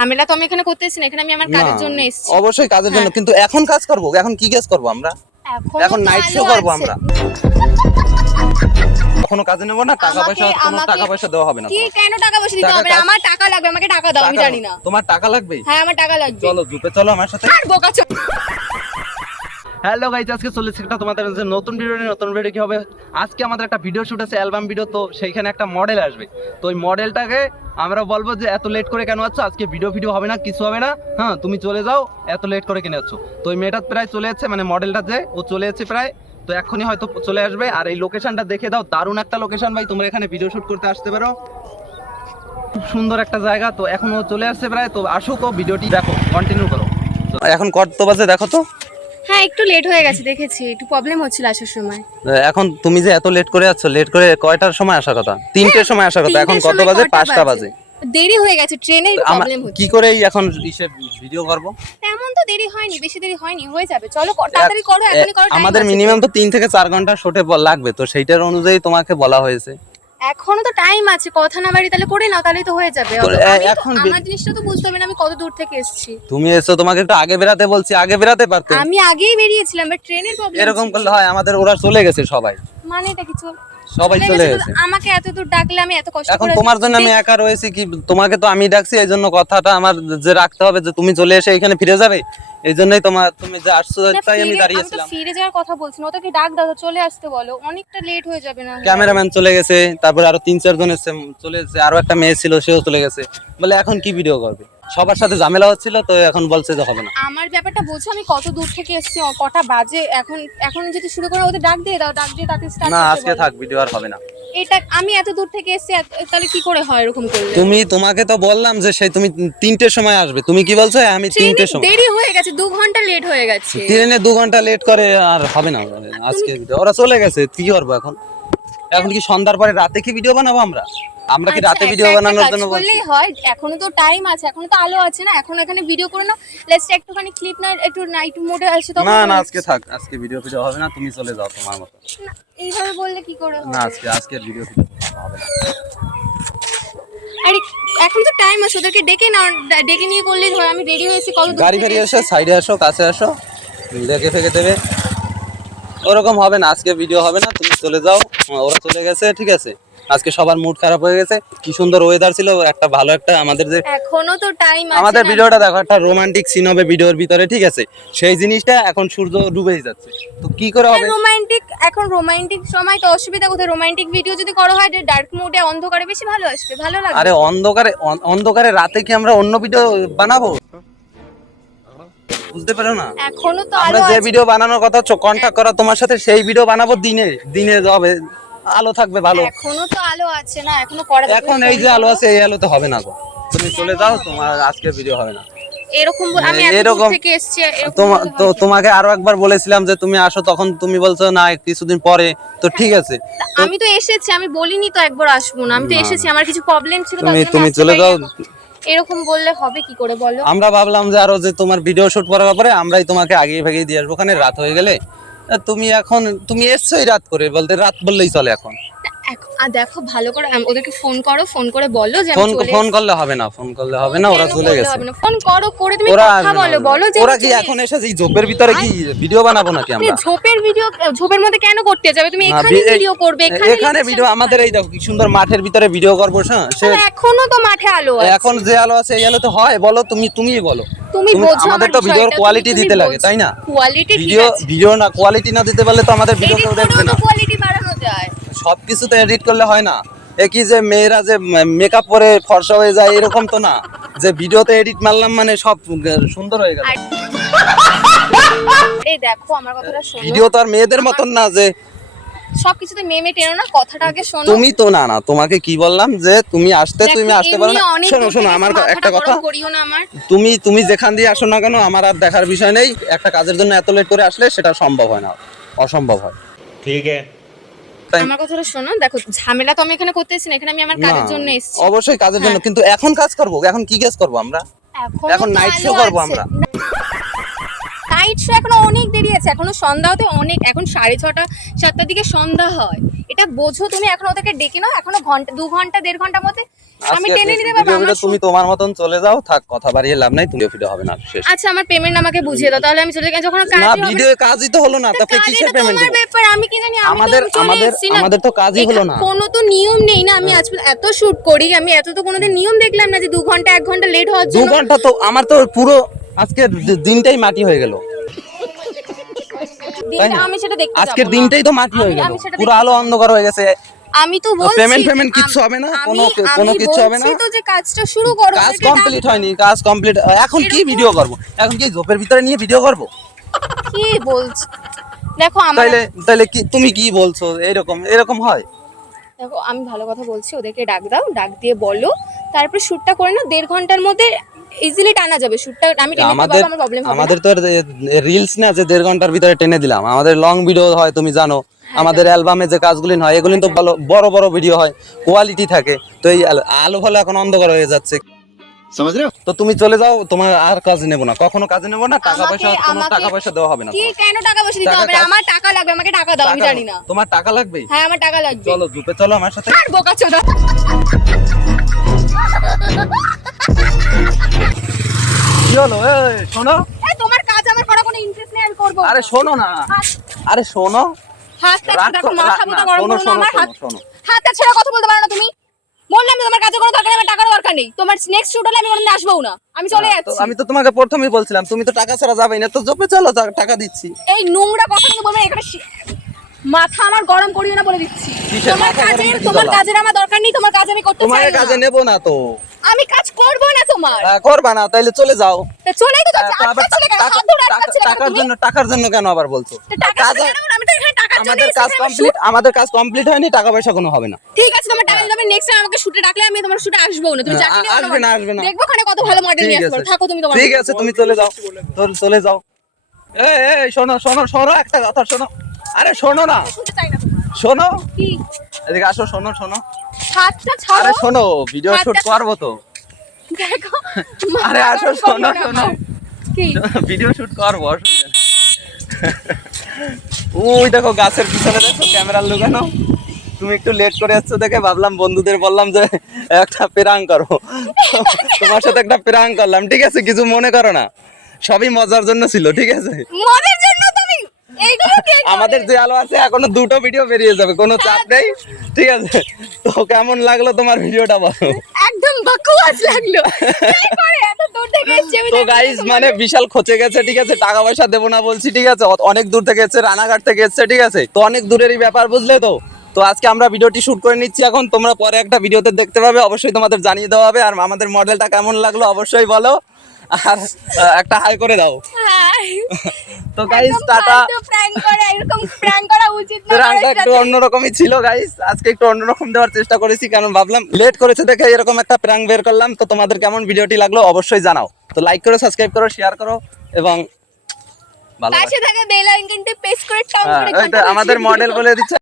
ঝামেলা তো আমি এখানে করতে এসেছি না, এখানে আমি আমার কাজের জন্য এসেছি। অবশ্যই কাজের জন্য, কিন্তু এখন কাজ করব, এখন কি কাজ করব আমরা? এখন নাইট শো করব আমরা। কোনো কাজে নেব না, টাকা পয়সা কোনো টাকা পয়সা দেওয়া হবে না। কি কেন টাকা পয়সা দিতে হবে? আমার টাকা লাগবে, আমাকে টাকা দাও। আমি জানি না তোমার টাকা লাগবে? হ্যাঁ আমার টাকা লাগবে। চলো গ্রুপে চলো আমার সাথে। আর বোকাচো। হ্যালো গাইস, আজকে চলে এসেছি একটা তোমাদের কাছে নতুন ভিডিও কি হবে, আজকে আমাদের একটা ভিডিও শুট আছে, অ্যালবাম ভিডিও। তো সেইখানে একটা মডেল আসবে, তো ওই মডেলটাকে আমরা বলবো যে এত লেট করে কেন আছো, আজকে ভিডিও হবে না, কিছু হবে না, হ্যাঁ তুমি চলে যাও, এত লেট করে কেন আছো। তো ওই মেয়েটা প্রায় চলে যাচ্ছে, মানে মডেলটা যে ও চলে যাচ্ছে প্রায়, তো এখনই হয়তো চলে আসবে। আর এই লোকেশনটা দেখে দাও, দারুণ একটা লোকেশন ভাই, তোমরা এখানে ভিডিও শুট করতে আসতে পারো, খুব সুন্দর একটা জায়গা। তো এখন ও চলে আসছে প্রায়, তো আসুক, ও ভিডিওটি দেখো, কন্টিনিউ করো। এখন কত বাজে দেখো তো? হ্যাঁ একটু লেট হয়ে গেছে, দেখেছি একটু প্রবলেম হচ্ছিল আসার সময়। এখন তুমি যে এত লেট করে যাচ্ছ, লেট করে কয়টার সময় আসার কথা? 3টের সময় আসার কথা, এখন কত বাজে? 5টা বাজে। দেরি হয়ে গেছে, ট্রেনে প্রবলেম হচ্ছে। কি করে এখন ভিডিও করব? তেমন তো দেরি হয়নি, বেশি দেরি হয়নি, হয়ে যাবে। চলো তাড়াতাড়ি করো, এখনই করো। আমাদের মিনিমাম তো 3 থেকে 4 ঘন্টা শুটে লাগবে, তো সেইটার অনুযায়ী তোমাকে বলা হয়েছে। এখনো তো টাইম আছে, কথা না বাড়ি তাহলে করে নাও, তাহলেই তো হয়ে যাবে। এখন আমার জিনিসটা তো বুঝতে হবে না, আমি কত দূর থেকে এসেছি। তুমি এসো, তোমাকে একটু আগে বেরাতে বলছি, আগে বেরাতে পারতে। আমি আগেই বেরিয়েছিলাম, বাট ট্রেনের প্রবলেম। এরকম করলে হয়? আমাদের ওরা চলে গেছে সবাই, মানে এটা কিছু সবাই চলে গেছে। আমাকে এত দূর ডাকলে আমি এত কষ্ট এখন করে তোমার জন্য আমি একা রয়েছি কি? তোমাকে তো আমি ডাকছি, এই জন্য কথাটা আমার যে রাখতে হবে যে তুমি চলে এসে এখানে ফিরে যাবে, এই জন্যই তুমি যে আসছো তাই আমি দাঁড়িয়েছিলাম। আমি তো ফিরে যাওয়ার কথা বলছি না, ওটাকে ডাক দাও, চলে আসতে বলো, অনেকটা লেট হয়ে যাবে না? ক্যামেরাম্যান চলে গেছে, তারপরে আরো 3-4 জন এসে চলে গেছে, আরো একটা মেয়ে ছিল সেও চলে গেছে, বলে এখন কি ভিডিও করবে? সবার সাথে ঝামেলা হচ্ছিল, তো এখন বলছে যে হবে না। আমার ব্যাপারটা বলছো, আমি কত দূর থেকে এসেছি, কটা বাজে এখন। এখন যদি শুরু করো, ওদের ডাক দিয়ে দাও, ডাক দিয়ে তাতে স্টার্ট না করতে আজকে বলো। থাক, ভিডিও আর হবে না। এটা আমি এত দূর থেকে এসেছি, তাহলে কি করে হয় এরকম করলে? তোমাকে তো বললাম যে সেই তুমি 3টের সময় আসবে, তুমি কি বলছো? আমি 3টের সময়। দেরি হয়ে গেছে, 2 ঘন্টা লেট হয়ে গেছে। ট্রেনে 2 ঘন্টা লেট করে আর হবে না আজকে ভিডিও। ওরা চলে গেছে, কি করবো এখন? এখন কি সন্ধ্যার পরে রাতে কি ভিডিও বানাবো আমরা? আমরা কি রাতে ভিডিও বানানোর জন্য বলছি? বললেই হয়, এখনো তো টাইম আছে, এখনো তো আলো আছে না, এখন এখানে ভিডিও করে নাও। লেটস একটুখানি ক্লিপ না, একটু নাইট মোডে আছে তখন। না আজকে থাক, আজকে ভিডিও হবে না, তুমি চলে যাও তোমার মতো। না, এইভাবে বললে কি করে হবে? না আজকে ভিডিও হবে না। আরে এখন তো টাইম আছে, ওদেরকে ডেকে নাও, ডেকে নিয়ে করলেই হয়। আমি রেডি হয়েছি, কত দূর গাড়ি থেকে ফেরি এসো, সাইডে আসো, কাছে আসো, দেখে ফেকে দেবে। ওরকম হবে না, আজকে ভিডিও হবে না, তুমি চলে যাও। ওরা চলে গেছে, ঠিক আছে। আজকে সবার মুড খারাপ হয়ে গেছে, কি সুন্দর ওয়েদার ছিল, একটা ভালো একটা আমাদের যে এখনো তো টাইম আছে। আমাদের ভিডিওটা দেখো, একটা রোমান্টিক সিন হবে ভিডিওর ভিতরে, ঠিক আছে। সেই জিনিসটা এখন সূর্য ডুবেই যাচ্ছে, তো কি করে হবে? রোমান্টিক, এখন রোমান্টিক সময় তো অসুবিধা কোথায়? রোমান্টিক ভিডিও যদি করা হয় ডার্ক মোডে, অন্ধকারে, বেশি ভালো আসবে, ভালো লাগবে। আরে অন্ধকারে রাতে কি আমরা অন্য ভিডিও বানাবো? বুঝতে পারো না? এখনো তো আমরা আলো যে আছে। ভিডিও বানানোর কথা কন্টাক্ট করা তোমার সাথে, সেই ভিডিও বানাবো দিনে হবে, আলো থাকবে ভালো। এখনো তো আলো আছে না, এখনো করা যাবে। এখন এই যে আলো আছে, এই আলোতে হবে না গো, তুমি চলে যাও, তোমার আজকে ভিডিও হবে না। এরকম আমি এত দূর থেকে এসেছি, তোমাকে আরো একবার বলেছিলাম যে তুমি আসো, তখন তুমি বলছো না কিছুদিন পরে, তো ঠিক আছে। আমি তো এসেছি, আমি বলিনি তো একবার আসবো না, আমি তো এসেছি, আমার কিছু প্রবলেম ছিল। তুমি চলে যাও। এরকম বললে হবে কি করে বলো? আমরা ভাবলাম যে আরো যে তোমার ভিডিও শুট করার পরে আমরাই তোমাকে আগিয়ে ভাগিয়ে দিয়ে আসবো, ওখানে রাত হয়ে গেলে। তুমি এসছোই রাত করে, বলতে রাত বললেই চলে এখন। দেখো ভালো করে ওদেরকে ফোন করো, ফোন করে বলো যে ফোন করলে হবে না, ওরা চলে গেছে। ফোন করো, করে তুমি কথা বলো যে ওরা কি এখন এসে এই ঝোপের ভিতরে কি ভিডিও বানাবো নাকি আমরা? ঝোপের মধ্যে কেন করতে যাবে? তুমি এখানে ভিডিও করবে, এখানে ভিডিও আমাদের এই দেখো কি সুন্দর মাঠের ভিতরে ভিডিও করবো। এখনো তো মাঠে আলো আছে, এখন যে আলো আছে এই আলো তো হয়, বলো তুমিই বলো। তুমি বোঝো, আমাদের তো ভিডিওর কোয়ালিটি দিতে লাগে, তাই না? কোয়ালিটি ভিডিও না কোয়ালিটি না দিতে পারলে তো আমাদের ভিডিও কেউ দেখবে না। কোয়ালিটি বাড়ানো যায়, সবকিছু তো এডিট করলে হয় না। একই যে মেয়েরা যে মেকআপ করে ফর্সা হয়ে যায়, এরকম তো না যে ভিডিওতে এডিট মারলাম মানে সব সুন্দর হয়ে গেল। এই দেখো আমার কথাটা শোনো, ভিডিও তো আর মেয়েদের মতন না যে সবকিছুতে মেমে টেনো না, কথাটা আগে শোনো। তুমি তো না তোমাকে কি বললাম যে তুমি আসতে পারো না। শোনো আমার একটা কথা, তুমি যেখান দিয়ে আসো না কেন, আমার আর দেখার বিষয় নেই। একটা কাজের জন্য এত লেট করে আসলে সেটা সম্ভব হয় না, অসম্ভব হয়। ঠিক আছে, আমার কথাটা শোনো, দেখো ঝামেলা তো আমি এখানে করতে এসেছি না, এখানে আমি আমার কাজের জন্য এসেছি। অবশ্যই কাজের জন্য, কিন্তু এখন কাজ করব, এখন কি কাজ করব আমরা? এখন নাইট শো করব আমরা। নাইট শো এখনো অনেক দেরি আছে, এখনো সন্ধ্যা হতে অনেক, এখন 6:30 7টার দিকে সন্ধ্যা হয়, এটা বোঝো তুমি। এখন ওদেরকে ডেকে নাও, এখনো 2 ঘন্টা 1.5 ঘন্টার মধ্যে আমি আজকে টেনে নিতে পারবো, ভিডিও আমার তুমি তোমার মতন চলে যাও, থাক কথা বাড়িয়ে লাভ নাই, তুমি ভিডিও হবে না শেষ। আচ্ছা আমার পেমেন্ট আমাকে বুঝিয়ে দাও, তাহলে আমি চলে যাই। যখন কাজ না হবে ভিডিও কাজই তো হলো না, তারপরে কিসের পেমেন্ট তোমার দেব? ব্যাপার, আমি কি জানি। আমি তো আমাদের চলে আমাদের এসেছি না। আমাদের তো কাজই হলো না। কোনো তো নিয়ম নেই না, আমি আজ এত শুট করি, আমি এত তো কোনোদিন নিয়ম দেখলাম না যে 2 ঘন্টা 1 ঘন্টা লেট হওয়ার 2 জন্য। ঘন্টা তো আমার তো পুরো আজকে দিনটাই মাটি হয়ে গেল। তাই না? আমি সেটা দেখতে আজকের যাবো না। দিনটাই তো মাটি হয়ে গেল, আমি সেটা পুরো দেখতে আলো অন্ধকার হয়ে গেছে। আমি তো বলছি পেমেন্ট কিচ্ছু হবে না, কোনো কিছু হবে না। আমি তো যে কাজটা শুরু করব, কাজ কমপ্লিট হয়নি, কাজ কমপ্লিট। এখন কি ভিডিও করব? এখন কি জোপের ভিতরে নিয়ে ভিডিও করব? কি বলছ? দেখো আমার তাইলে কি তুমি কি বলছো? এরকম হয়? দেখো আমি ভালো কথা বলছি, ওদেরকে ডাক দাও, ডাক দিয়ে বলো, তারপর শুটটা করে নাও। 1.5 ঘন্টার মধ্যে ইজিলি টানা যাবে শুটটা। আমি টেনে নিতে পারবো, আমার প্রবলেম হবে না। আমাদের তো রিলস না যে 1.5 ঘন্টার ভিতরে টেনে দিলাম, আমাদের লং ভিডিও হয়, তুমি জানো। আমাদের অ্যালবামে যে কাজগুলি হয় এগুলি তো ভালো বড় বড় ভিডিও হয়, কোয়ালিটি থাকে। তো এই আলো ভালো এখন অন্ধকার হয়ে যাচ্ছে, বুঝ রে? তো তুমি চলে যাও, তোমার আর কাজ নেব না, কখনো কাজ নেব না। টাকা পয়সা দেওয়া হবে না। কি কেন টাকা পয়সা দিতে হবে? আমার টাকা লাগবে, আমাকে টাকা দাও। আমি জানি না। তোমার টাকা লাগবে? হ্যাঁ আমার টাকা লাগবে। চলো জুপে চলো আমার সাথে। আর বোকাচোদা। কি হলো? শোনো, এই তোমার কাজ আমার করা কোনো ইন্টারেস্ট নেই, আমি করব। আরে শোনো না, আরে শোনো। হাতটা দেখো, মাথা মুথা গরম করো না আমার। শোনো, হাতটা ছেড়ে কথা বলতে পারো না তুমি? বললাম তো তোমার কাজে কোনো দরকার নেই, আমার টাকার দরকার নেই। তোমার নেক্সট শুট হলে আমি কোনোদিন আসবও না, আমি চলে যাচ্ছি। আমি তো তোমাকে প্রথমেই বলছিলাম তুমি তো টাকা ছাড়া যাবেই না, তো জপে চলো, টাকা দিচ্ছি। এই নোংরা কথা কিন্তু বলবে এখানে। মাথা আমার গরম করিও না বলে দিচ্ছি। কিসের মাথা গরম করে তোমার দিলা? কাজের আমার দরকার নেই, তোমার কাজ আমি করতে তোমার চাই না। কাজে নেব না তো। আমি কাজ করব না তোমার। করবা না তাইলে চলে যাও। তা চলেই তো যাচ্ছি। আবার চলে গেল, হাত ধরে আটকাচ্ছি কেন তুমি? টাকার জন্য কেন আবার বলছো? টাকা কেন? আমি তো এখানে টাকার জন্য আমাদের কাজ কমপ্লিট হয়নি, টাকা পয়সা কোনো হবে না। ঠিক আছে তোমার টাকা দিলে আমি নেক্সট টাইম আমাকে শুটে ডাকলে আমি তোমার শুটে আসবো না। তুমি চাকরি নিও আসবে না। দেখবো ওখানে কত ভালো মডেল নিয়ে আসবে। থাকো তুমি তোমার। ঠিক আছে তুমি চলে যাও, চলে যাও। এই শোনো একটা কথা শোনো। আরে শোনো না, শুনতে চাই না তোমার। শোনো, কি? এদিকে আসো, শোনো। হাতটা ছাড়ো। আরে শোনো, ভিডিও শুট করবো তো। দেখো। আরে আসো, শোনো। কি? ভিডিও শুট করবো, অসুবিধা নেই। ওই দেখো গাছের পিছনে দেখো ক্যামেরা লুকানো। তুমি একটু লেট করে আসছো দেখে ভাবলাম, বন্ধুদের বললাম যে একটা প্র্যাঙ্ক করো, তোমার সাথে একটা প্র্যাঙ্ক করলাম। ঠিক আছে, কিছু মনে করো না, সবই মজার জন্য ছিল। ঠিক আছে, মজার জন্য তুমি এইগুলো কে করে? আমাদের যে আলো আছে এখনো 2টো ভিডিও বেরিয়ে যাবে, কোনো চাপ নেই। ঠিক আছে, তো কেমন লাগলো তোমার ভিডিওটা বলো? একদম বাকুয়াস লাগলো। কে করে এত দূর থেকে এসেছে? আমি তো দেখলাম গাইস তোমার- মানে বিশাল খচে গেছে। ঠিক আছে, টাকা পয়সা দেবো না বলছি। ঠিক আছে, অনেক দূর থেকে এসেছে, রানাঘাট থেকে এসেছে। ঠিক আছে, তো অনেক দূরেরই ব্যাপার, বুঝলে তো। তো আজকে আমরা ভিডিওটি শুট করে নিচ্ছি, এখন তোমরা পরে একটা ভিডিওতে দেখতে পাবে, অবশ্যই তোমাদের জানিয়ে দেওয়া হবে। আর আমাদের মডেলটা কেমন লাগলো অবশ্যই বলো, আর একটা হাই করে দাও। হাই। তো গাইস একদম টাটা। ফালতু prank করা, এরকম prank করা উচিত না। প্র্যাঙ্কটা একটু অন্যরকমই ছিল গাইস, আজকে একটু অন্যরকম দেওয়ার চেষ্টা করেছি, কারণ ভাবলাম লেট করেছে দেখে এরকম একটা প্র্যাঙ্ক বের করলাম। তো তোমাদের কেমন ভিডিওটি লাগলো অবশ্যই জানাও। তো লাইক করো, সাবস্ক্রাইব করো, শেয়ার করো এবং ভালো পাশে থাকা বেল আইকনটি প্রেস করে টং করে আমাদের মডেল বলে দিচ্ছে।